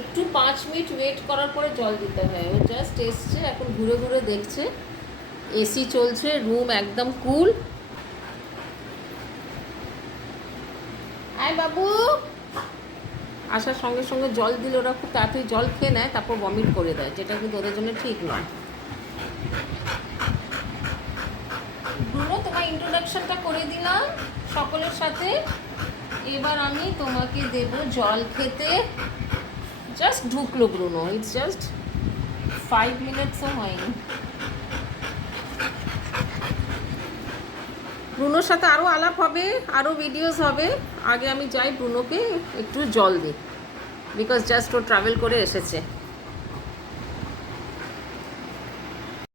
একটু 5 minute wait করার পরে জল দিতে হয়। ও জাস্ট এসছে, এখন ঘুরে ঘুরে দেখছে, এসি চলছে, রুম একদম কুল। আয় বাবু। আসার সঙ্গে সঙ্গে জল দিলে ওরা খুব তাড়াতাড়ি জল খেয়ে নেয়, তারপর ভমিট করে দেয়, যেটা কিন্তু ওদের জন্য ঠিক নয়। ব্রুনো, তোমার ইন্ট্রোডাকশনটা করে দিলাম সকলের সাথে। এবার আমি তোমাকে দেব জল খেতে। জাস্ট ঢুকলো ব্রুনো, ইটস জাস্ট 5 মিনিটসও হয়নি। ব্রুনোর সাথে আরও আলাপ হবে, আরও ভিডিওস হবে। আগে আমি যাই ব্রুনোকে একটু জল দিই, বিকজ জাস্ট ও ট্রাভেল করে এসেছে।